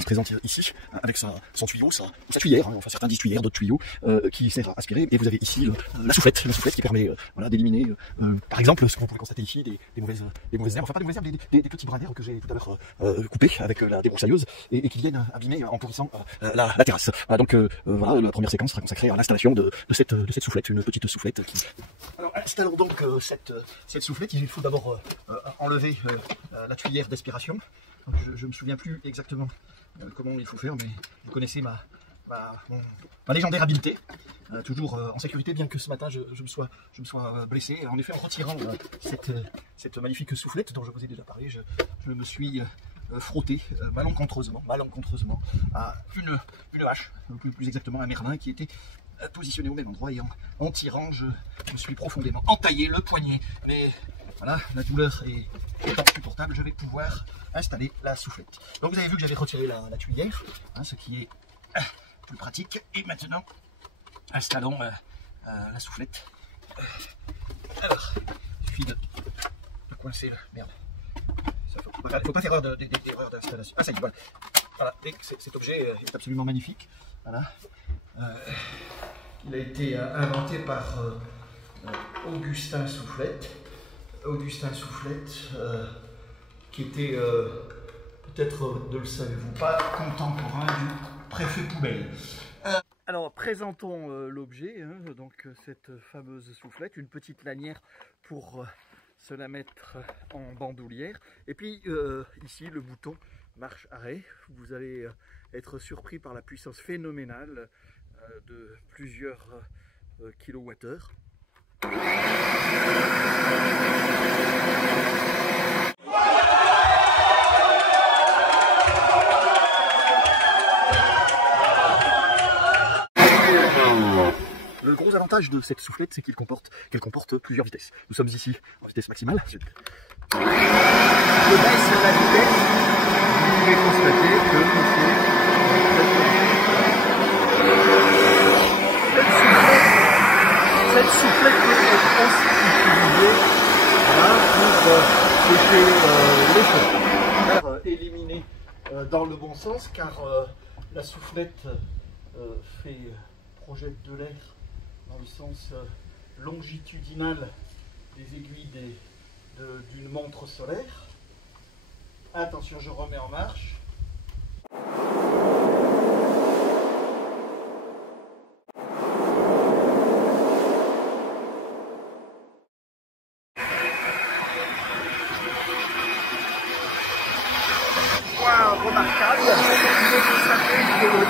qui se présente ici avec son tuyau, sa tuyère, hein, enfin certains disent tuyère, d'autres tuyaux, qui sert à aspirer. Et vous avez ici la soufflette qui permet voilà, d'éliminer, par exemple, ce que vous pouvez constater ici, des mauvaises herbes, enfin pas des mauvaises herbes, des petits brins d'herbe que j'ai tout à l'heure coupés avec la débroussailleuse et qui viennent abîmer en pourrissant la terrasse. Donc voilà, la première séquence sera consacrée à l'installation de cette soufflette, une petite soufflette qui... Alors installons donc cette soufflette. Il faut d'abord enlever la tuyère d'aspiration. Je me souviens plus exactement comment il faut faire, mais vous connaissez ma légendaire habileté, toujours en sécurité, bien que ce matin je me sois blessé. En effet, en retirant cette magnifique soufflette dont je vous ai déjà parlé, je me suis frotté malencontreusement à une hache, plus exactement un merlin qui était positionné au même endroit, et en tirant, je me suis profondément entaillé le poignet. Mais voilà, la douleur est insupportable, je vais pouvoir installer la soufflette. Donc vous avez vu que j'avais retiré la tuyère, hein, ce qui est plus pratique. Et maintenant, installons la soufflette. Alors, il suffit de coincer. Merde. Il ne faut pas faire d'erreur d'installation. Ah ça y est, voilà. Voilà, cet objet est absolument magnifique. Voilà. Il a été inventé par Augustin Soufflette. Qui était, peut-être ne le savez-vous pas, contemporain du préfet Poubelle. Alors présentons l'objet, hein, donc cette fameuse soufflette, une petite lanière pour se la mettre en bandoulière. Et puis ici le bouton marche arrêt. Vous allez être surpris par la puissance phénoménale de plusieurs kilowattheures. Le gros avantage de cette soufflette, c'est qu'elle comporte plusieurs vitesses. Nous sommes ici en vitesse maximale. Je baisse la vitesse. Vous pouvez constater que cette soufflette peut être aussi utilisée pour les feux. Éliminer dans le bon sens, car la soufflette projette de l'air dans le sens longitudinal des aiguilles d'une montre solaire. Attention, je remets en marche. Waouh, remarquable. Vous pouvez constater que le